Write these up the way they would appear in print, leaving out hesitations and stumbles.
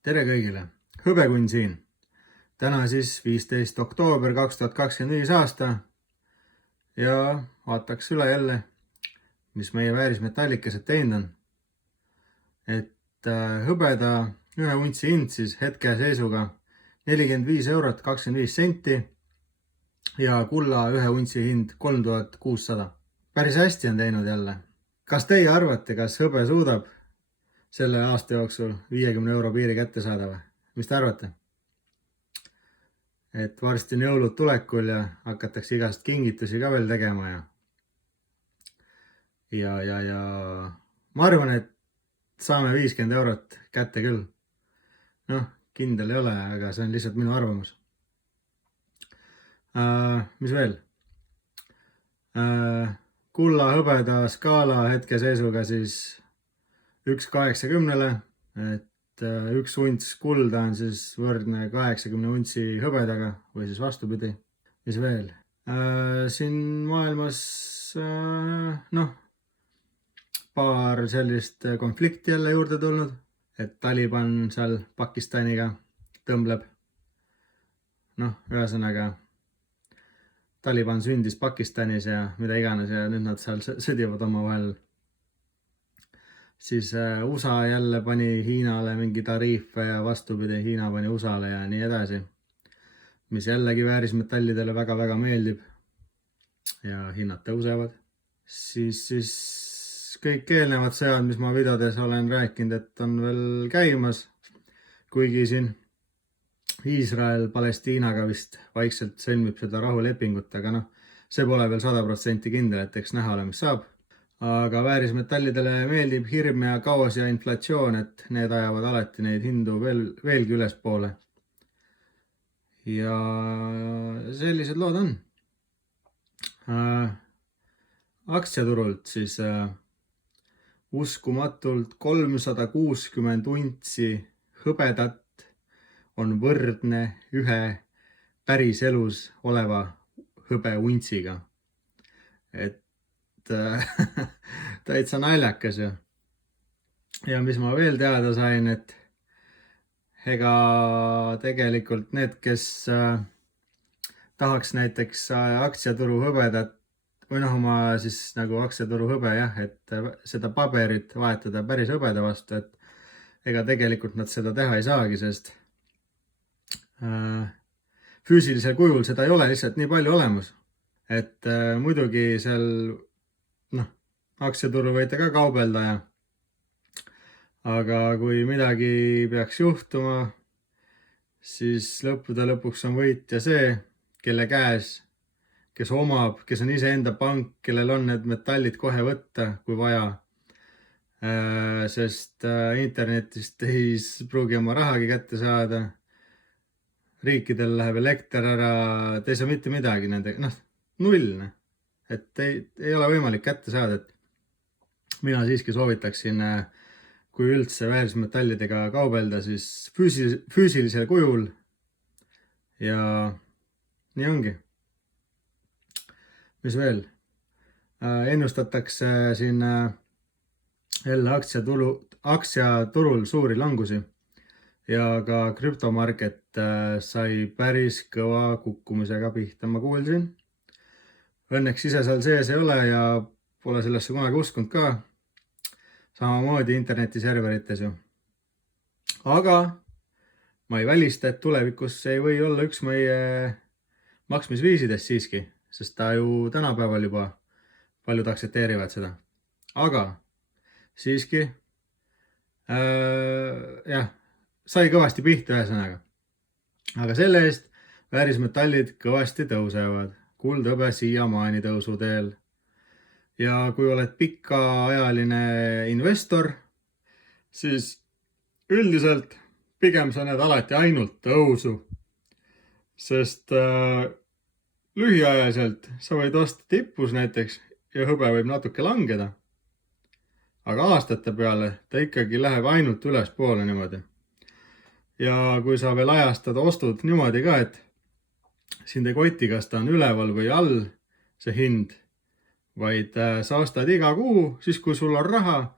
Tere kõigile! Hõbekunn siin. Täna siis 15. oktoober 2025 aasta ja vaataks üle jälle, mis meie väärismetallikesed teinud on. Hõbeda ühe untsi hind siis hetke seisuga 45 eurot 25 senti ja kulla ühe untsi hind 3600. Päris hästi on teinud jälle. Kas teie arvate, kas hõbe suudab selle aasta jooksul 50 euro piiri kätte saada või? Mis te arvate? Et varsti on jõulud tulekul ja hakatakse igast kingitusi ka veel tegema ja ma arvan, et saame 50 eurot kätte küll. Noh, kindel ei ole, aga see on lihtsalt minu arvamus. Mis veel? Kulla hõbeda skaala hetke seisuga siis 1,80-le, et üks unts kulda on siis võrdne 80 untsi hõbedaga või siis vastupidi. Mis veel? Siin maailmas paar sellist konflikti jälle juurde tulnud, et Taliban seal Pakistaniga tõmbleb. Ühesõnaga Taliban sündis Pakistanis ja mida iganes ja nüüd nad seal sõdivad omavahel. Siis USA jälle pani Hiinale mingi tariife ja vastupidi Hiina pani USAle ja nii edasi. Mis jällegi väärismetallidele väga-väga meeldib ja hinnad tõusevad. Siis kõik eelnevad sõjad, mis ma videodes olen rääkinud, et on veel käimas. Kuigi siin Iisrael Palestiinaga vist vaikselt sõlmib seda rahulepingut, aga see pole veel 100% kindel, et eks näha ole, mis saab. Aga väärismetallidele meeldib hirm ja kaos ja inflatsioon, et need ajavad alati neid hindu veelgi ülespoole. Ja sellised lood on. Aktsiaturult siis uskumatult 360 untsi hõbedat on võrdne ühe päriselus oleva hõbe untsiga. Et täitsa naljakas ju. Ja mis ma veel teada sain, et ega tegelikult need, kes tahaks näiteks aktsiaturu hõbedat või oma siis nagu aktsiaturu hõbe et seda paberit vahetada päris hõbeda vastu, et ega tegelikult nad seda teha ei saagi, sest füüsilisel kujul seda ei ole lihtsalt nii palju olemas. Et muidugi seal aktsiaturu võite ka kaubelda aga kui midagi peaks juhtuma, siis lõppude lõpuks on võitja see, kelle käes, kes omab, kes on iseenda pank, kellel on need metallid kohe võtta, kui vaja. Sest internetist ei pruugi oma rahagi kätte saada. Riikidel läheb elekter ära, te ei saa mitte midagi nendega, null. Et ei ole võimalik kätte saada, et mina siiski soovitaksin, kui üldse väärismetallidega kaubelda, siis füüsilisel kujul ja nii ongi. Mis veel? Ennustatakse siin jälle aktsiaturul suuri langusi ja ka krüptomarket sai päris kõva kukkumisega pihta, ma kuulsin. Õnneks ise seal sees ei ole ja pole sellesse kunagi uskunud ka. Samamoodi internetiserverites ju. Aga ma ei välista, et tulevikus ei või olla üks meie maksmisviisidest siiski, sest ta ju tänapäeval juba paljud aktsepteerivad seda. Aga siiski sai kõvasti pihta ühesõnaga. Aga selle eest väärismetallid kõvasti tõusevad. Kuld hõbe siiamaani tõusu teel. Ja kui oled pikaajaline investor, siis üldiselt pigem sa näed alati ainult tõusu. Sest lühiajaliselt sa võid osta tippus näiteks ja hõbe võib natuke langeda. Aga aastate peale ta ikkagi läheb ainult ülespoole niimoodi. Ja kui sa veel ajastad ostud niimoodi ka, et sind ei koti, kas ta on üleval või all see hind, vaid sa ostad iga kuu, siis kui sul on raha,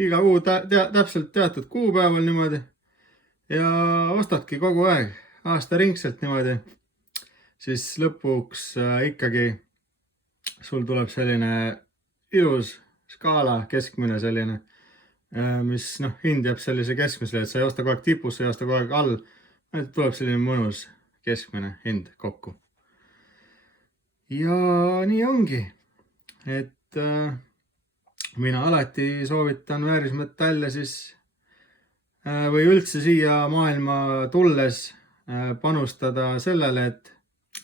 iga kuu täpselt teatud kuupäeval niimoodi ja ostadki kogu aeg aastaringselt niimoodi, siis lõpuks ikkagi sul tuleb selline ilus skaala, keskmine selline, mis hind jääb sellise keskmisele, et sa ei osta kogu aeg tipus, sa ei osta kogu aeg all, et tuleb selline mõnus keskmine hind kokku. Ja nii ongi, et mina alati soovitan väärismetalle siis või üldse siia maailma tulles panustada sellele, et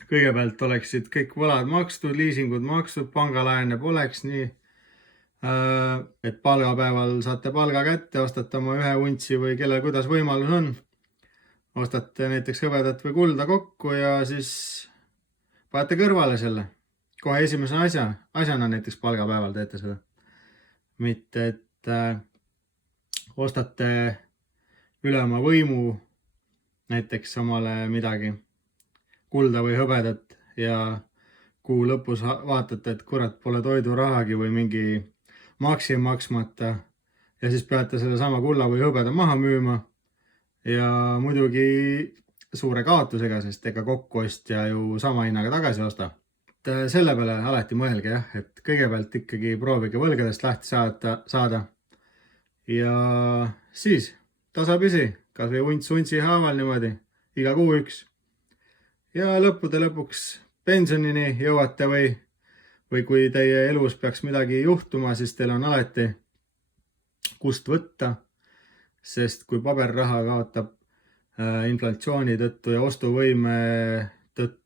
kõigepealt oleksid kõik võlad makstud, liisingud makstud, pangalaene poleks nii, et palgapäeval saate palga kätte, ostate oma 1 untsi või kellel kuidas võimalus on. Ostate näiteks hõbedat või kulda kokku ja siis panete kõrvale selle. Kohe esimese asjana näiteks palgapäeval teete seda. Mitte, et ostate üle oma võimu näiteks omale midagi kulda või hõbedat ja kuu lõpus vaatate, et kurat, pole toidurahagi või mingi maksi maksmata ja siis peate selle sama kulla või hõbeda maha müüma ja muidugi suure kaotusega, sest ega kokkuostja ju sama hinnaga tagasi osta. Selle peale alati mõelge jah, et kõigepealt ikkagi proovige võlgadest lahti saada ja siis tasapisi, kas või untsi haaval niimoodi, iga kuu üks. Ja lõppude lõpuks pensionini jõuate või kui teie elus peaks midagi juhtuma, siis teil on alati kust võtta, sest kui paberraha kaotab inflatsiooni tõttu ja ostuvõime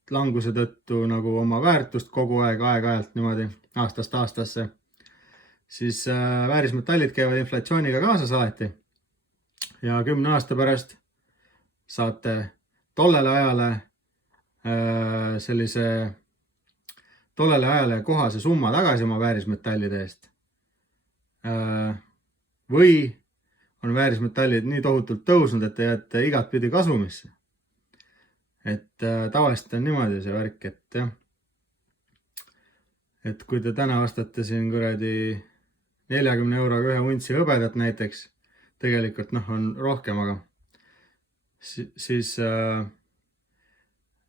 languse tõttu nagu oma väärtust kogu aeg aeg-ajalt niimoodi aastast aastasse, siis väärismetallid käivad inflatsiooniga kaasas alati. Ja 10 aasta pärast saate tollele ajale kohase summa tagasi oma väärismetallide eest. Või on väärismetallid nii tohutult tõusnud, et te jääte igat pidi kasumisse. Et tavaliselt on niimoodi see värk, et kui te täna ostate siin kuradi 40 euroga 1 untsi hõbedat näiteks, tegelikult on rohkem, aga siis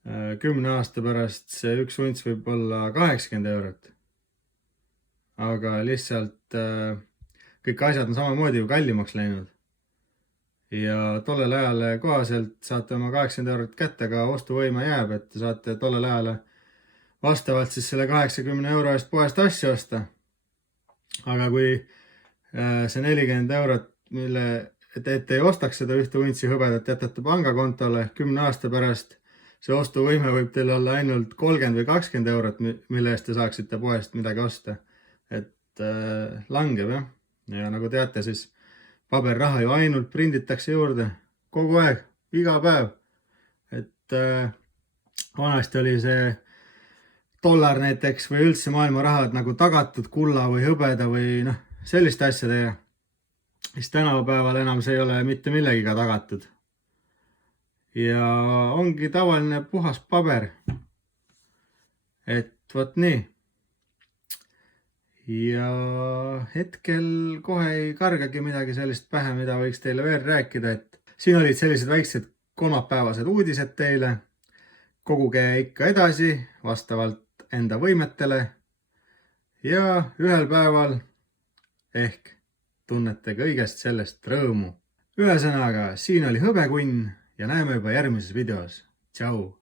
10 aasta pärast see 1 unts võib olla 80 eurot. Aga lihtsalt kõik asjad on samamoodi ju kallimaks läinud. Ja tollel ajale kohaselt saate oma 80 eurot kätte, aga ostuvõime jääb, et saate tollel ajale vastavalt siis selle 80 euro eest poest asja osta. Aga kui see 40 eurot, et ei ostaks seda 1 untsi hõbedat, jätate pangakontole 10 aasta pärast, see ostuvõime võib teil olla ainult 30 või 20 eurot, mille eest te saaksite poest midagi osta. Et langeb jah. Ja nagu teate, siis paberraha ju ainult prinditakse juurde kogu aeg, iga päev. Et vanasti oli see dollar näiteks või üldse maailma rahad nagu tagatud kulla või hõbeda või selliste asjadega. Siis tänapäeval enam see ei ole mitte millegiga tagatud. Ja ongi tavaline puhas paber. Et vot nii. Ja hetkel kohe ei kargagi midagi sellist pähe, mida võiks teile veel rääkida, et siin olid sellised väiksed kolmapäevased uudised teile. Koguge ikka edasi vastavalt enda võimetele ja ühel päeval ehk tunnete kõigest sellest rõõmu. Ühesõnaga, siin oli Hõbekunn ja näeme juba järgmises videos. Tšau!